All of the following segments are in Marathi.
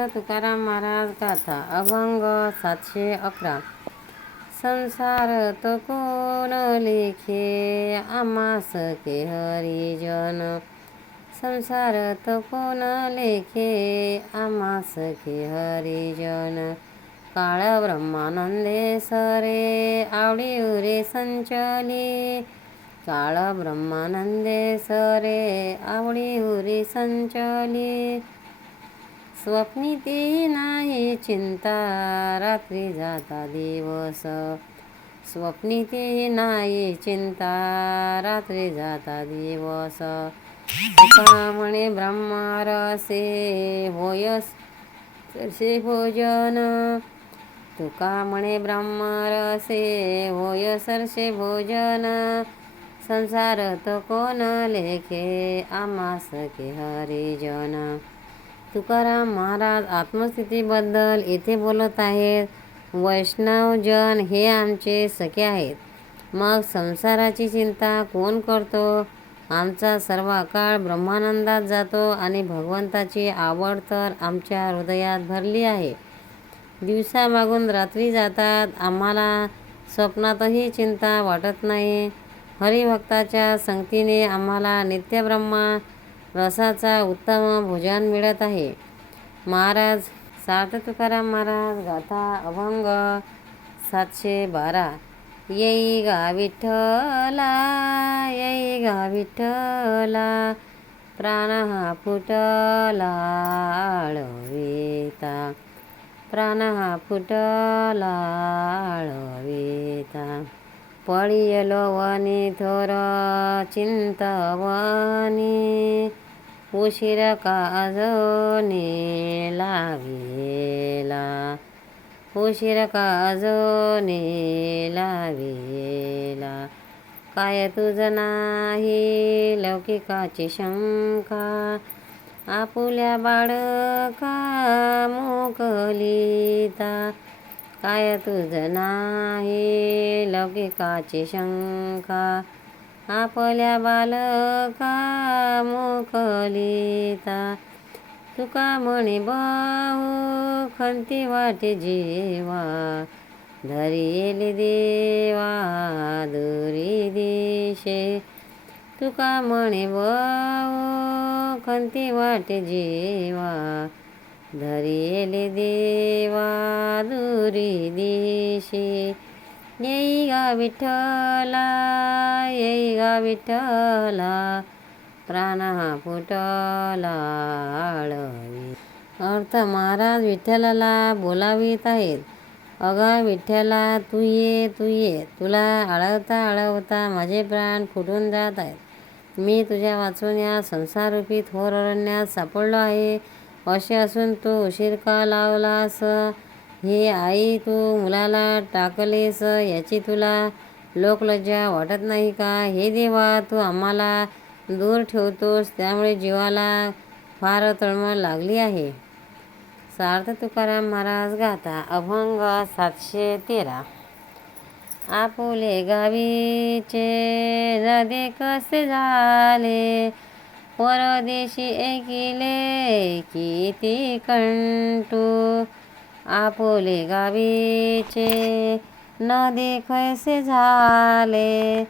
तुकाराम महाराज गाथा अभंग सातशे अकरा. संसार तो कोण लेखे? आमास के हरिजन संसार तो कोण लेखे? आमास के हरिजन काळ ब्रह्मानंदे सरे आवडी उरे संचली. काळ ब्रह्मानंदे सरे आवडी उरे संचली. स्वप्नी ते नाही चिंता रात्री जाता दिवस. स्वप्नी ते नाही चिंता रात्री जाता दिवस. तुका म्हणे ब्रह्मारसे होयस से भोजन. तुका म्हणे ब्रह्मारसे होय सरसे भोजन. संसार तो कोण लेखे आमास के हरिजन. तुकाराम महाराज आत्मस्थितीबद्दल येथे बोलत आहेत. वैष्णवजन हे आमचे सखे आहेत. मग संसाराची चिंता कोण करतो? आमचा सर्व काळ ब्रह्मानंदात जातो आणि भगवंताची आवड तर आमच्या हृदयात भरली आहे. दिवसामागून रात्री जातात. आम्हाला स्वप्नातही चिंता वाटत नाही. हरिभक्ताच्या संगतीने आम्हाला नित्यब्रह्मा रसाचा उत्तम भोजन मिळत आहे. महाराज सात तुकाराम महाराज गाथा अभंग सातशे बारा. येई गा विठ्ठला येई गा विठ्ठला प्राण हा फुटला आळवेता. प्राण हा फुटला आळवेता. वनी थोर चिंतवनी उशीर काजोने लावेला. उशीर काजोने लावेला. काय तुझ नाही लौकिकाची शंका? आपुल्या बाळका मोकलिता. काय तुझ नाही लौकिकाची शंका? आपल्या बालका मोकलिता तुका म्हणे भाऊ खंती वाटे जीवा. धरियेली देवा दुरी दिशे. तुका म्हणे भाऊ खंती वाटे जीवा. धरियेली देवा दुरी दिशे. येई गा विठ्ठला येई गा विठ्ठला प्राण हा फुटला आळवी. अर्थ महाराज विठ्ठलाला बोलावित आहेत. अगा विठ्ठला तू ये तू ये. तुला आळवता आळवता माझे प्राण फुटून जात आहेत. मी तुझ्या वाचून या संसाररूपी थोर अरण्यात सापडलो आहे. असे असून तू उशीर का लावलास? हे आई तू मुलाला टाकलेस याची तुला लोकलज्जा वाटत नाही का? हे देवा तू आम्हाला दूर ठेवतोस त्यामुळे जीवाला फार तळमळ लागली आहे. सार्थ तुकाराम महाराज गाता अभंग सातशे तेरा. आपुले गावीचे नदे कसे झाले? परदेशी ऐकिले किती कंटू? आपुले गावीचे नदी देखैसे झाले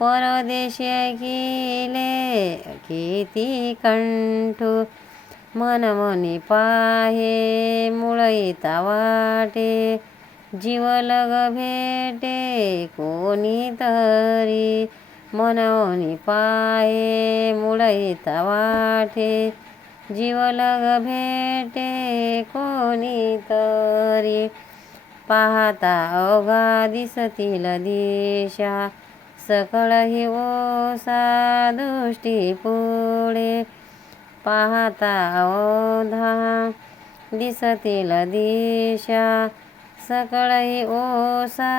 परदेशी किले किती कंठू. मन मनी पाहे मुळईता वाटे जीवलग भेटे कोणी तरी. मनवनी पाहे मुळईता वाटे जीवलग भेटे कोणी तरी पाहता अवघा दिसतील दिशा. सकळ ही ओसा दृष्टी पुढे. पाहता ओधा दिसतील दिशा. सकळ ही ओसा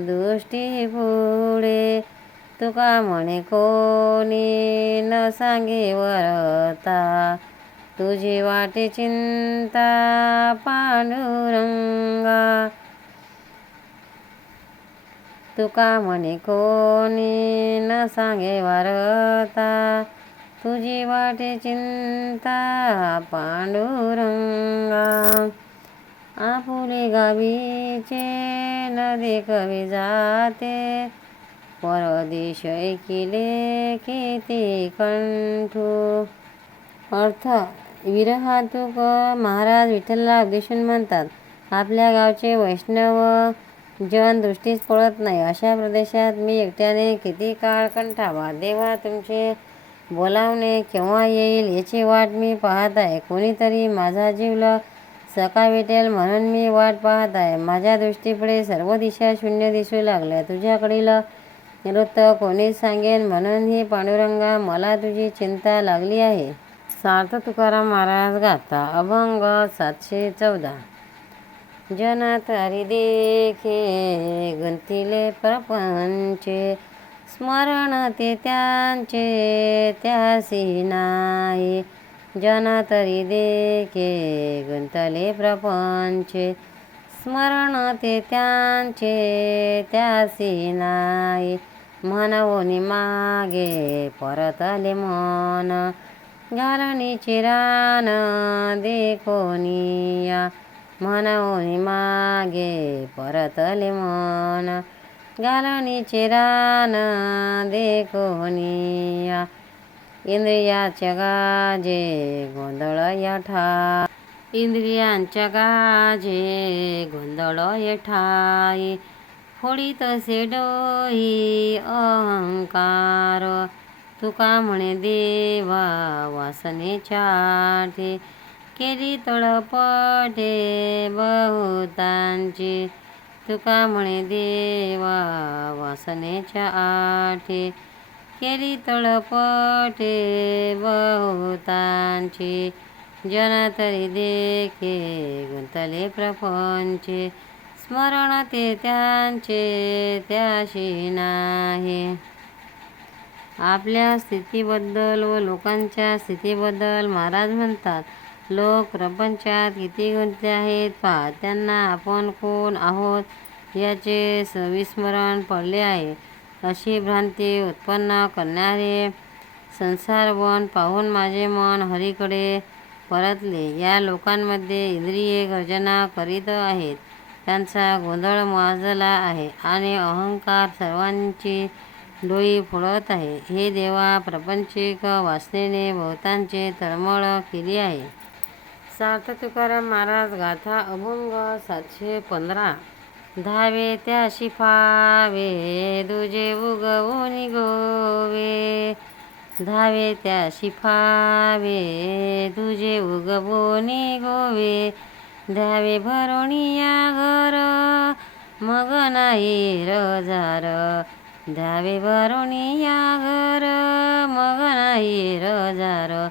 दृष्टी पुढे. तुका म्हणे कोणी न सांगे वरता. तुझी वाटे चिंता पांडुरंगा. तुका म्हणे कोणी न सांगे वारता तुझी वाटे चिंता पांडुरंगा. आपुले गावीचे नदी कवी जाते परदेश ऐकिले किती कंठू. अर्थ विरहातूक महाराज विठ्ठलला उद्देशून म्हणतात आपल्या गावचे वैष्णव जन दृष्टीस पळत नाही. अशा प्रदेशात मी एकट्याने किती काळ कंठावा? देवा तुमचे बोलावणे केव्हा येईल याची वाट मी पाहत आहे. कोणीतरी माझा जीवला सका भेटेल म्हणून मी वाट पाहत आहे. माझ्या दृष्टीपुढे सर्व दिशा शून्य दिसू लागल्या. तुझ्याकडील नृत्य कोणीच सांगेन म्हणून ही पांडुरंगा मला तुझी चिंता लागली आहे. सार्थ तुकाराम महाराज गाता अभंग सातशे चौदा. जना तारी देखे गुंतिले प्रपंचे. स्मरण ते त्यांचे त्यासी नाही. जना तरी देखे गुंतले प्रपंचे. स्मरण ते त्यांचे त्यासी नाही. म्हणवनी मागे परतले मन. घालणी चिरान देखोनिया म्हणवनी मागे परतले मन घालणी चिरान देखोनिया इंद्रियाच्या गाजे गोंधळ यठा. इंद्रियांच्या गाजे गोंधळ यठाई फोडी तसे डोही अहंकार. तुका म्हणे देवा वासनेच्या आठी केली तळपटे बहुतांची. तुका म्हणे देवा वासनेच्या आठे केली तळपटे बहुतांची. जना तरी देखे गुंतले प्रपंचे स्मरण ते त्यांचे त्याशी नाही. आपल्या स्थितीबद्दल व लोकांच्या स्थितीबद्दल महाराज म्हणतात लोक प्रपंचात किती गुंतले आहेत पहा त्यांना आपण कोण आहोत याचे सविस्मरण पडले आहे. अशी भ्रांती उत्पन्न करणारे संसारवन पाहून माझे मन हरीकडे परतले. या लोकांमध्ये इंद्रिये गर्जना करीत आहेत. त्यांचा गोंधळ माजला आहे आणि अहंकार सर्वांची डोई फोडत आहे. हे देवा प्रपंचिक वासनेने बहुतांचे तळमळ केली आहे. सार्थ तुकाराम महाराज गाथा अभंग सातशे पंधरा. धावे त्या शिफावे दुजे उगवून गोवे. धावे त्या शिफावे तुझे उगवून गोवे. धावे भरोणिया घर मग नाही रजार. धावे भरोणिया घर मग नाही रजार.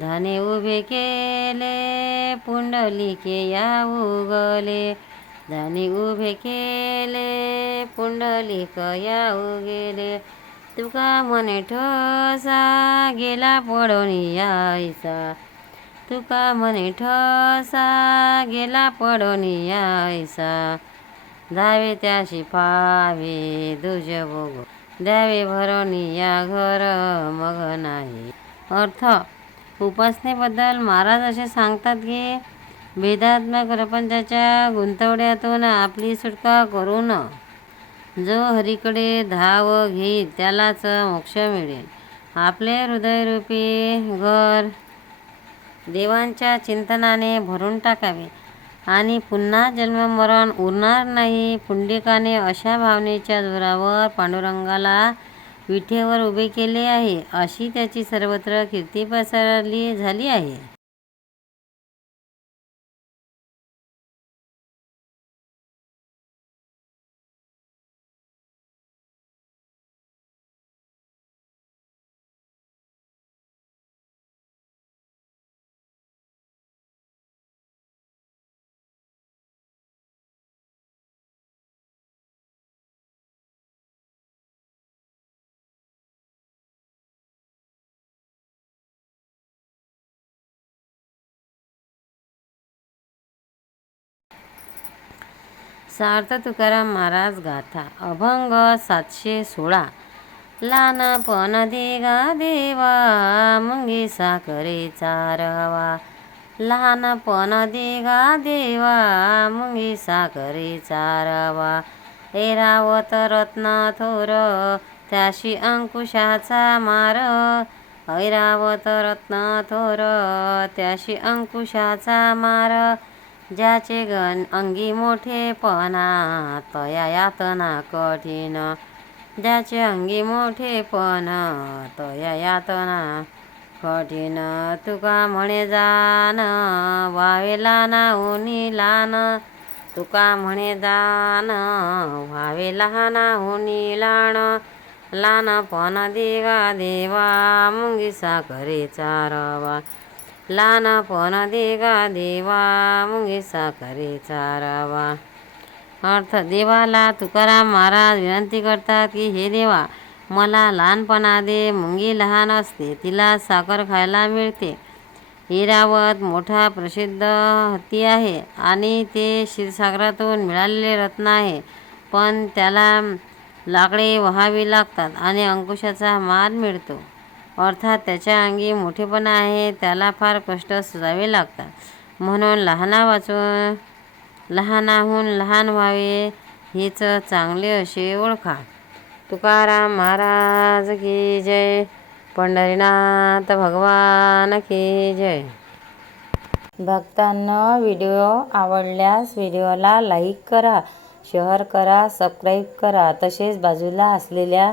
धाने उभे केले पुंडलिके या उगले. धाने उभे केले पुंडलिक या उगेले. तुका मने ठसा गेला पडोनिया यायचा तुका मने ठसा गेला पडोनिया यायचा धावे त्याशी पावे दुज बघ द्यावे भरोनी या घर मग नाही. अर्थ उपासनेबद्दल महाराज असे सांगतात की भेदात्मक प्रपंचाच्या गुंतवड्यातून आपली सुटका करून जो हरीकडे धाव घेईल त्यालाच मोक्ष मिळेल. आपले हृदयरूपी घर देवांच्या चिंतनाने भरून टाकावे. आणि पुन्हा जन्ममरण उरणार नाही. पुंडिकाने अशा भावनेच्या जोरावर पांडुरंगाला विठेवर उभे केले आहे. अशी त्याची सर्वत्र कीर्ती पसरली झाली आहे. सार्थ तुकाराम महाराज गाथा अभंग सातशे सोळा. लहानपण देगा देवा मुंगी साखरे चारवा. लहानपण देगा देवा मुंगी साखरेचा रवा ऐरावत रत्न थोर त्याशी अंकुशाचा मार. ऐरावत रत्न थोर त्याशी अंकुशाचा मार. ज्याचे गण अंगी मोठेपणा तया यातना कठीण. ज्याचे अंगी मोठेपण तया यातना कठीण. तुका म्हणे जान व्हावे ना उनी लहान तुका म्हणे जान व्हावे लहाना होनी लहान लहानपण दिगा देवा मुंगी साखरे चारवा लहानपण देगा देवा मुंगी करे चारावा। अर्थ देवाला तुकाराम महाराज विनंती करतात की हे देवा मला लहानपणा दे मुंगी लहान असते तिला साखर खायला मिळते. हिरावत मोठा प्रसिद्ध हत्ती आहे आणि ते क्षीरसागरातून मिळालेले रत्न आहे. पण त्याला लाकडे व्हावी लागतात आणि अंकुशाचा मार मिळतो. अर्थात त्याच्या अंगी मोठेपणा आहे त्याला फार कष्ट सुजावे लागतात. म्हणून लहाना वाचून लहानाहून लहान व्हावे हीच चांगले असे ओळखा. तुकाराम महाराज की जय. पंढरीनाथ भगवान की जय. भक्तांना व्हिडिओ आवडल्यास व्हिडिओला लाईक करा शेअर करा सबस्क्राईब करा. तसेच बाजूला असलेल्या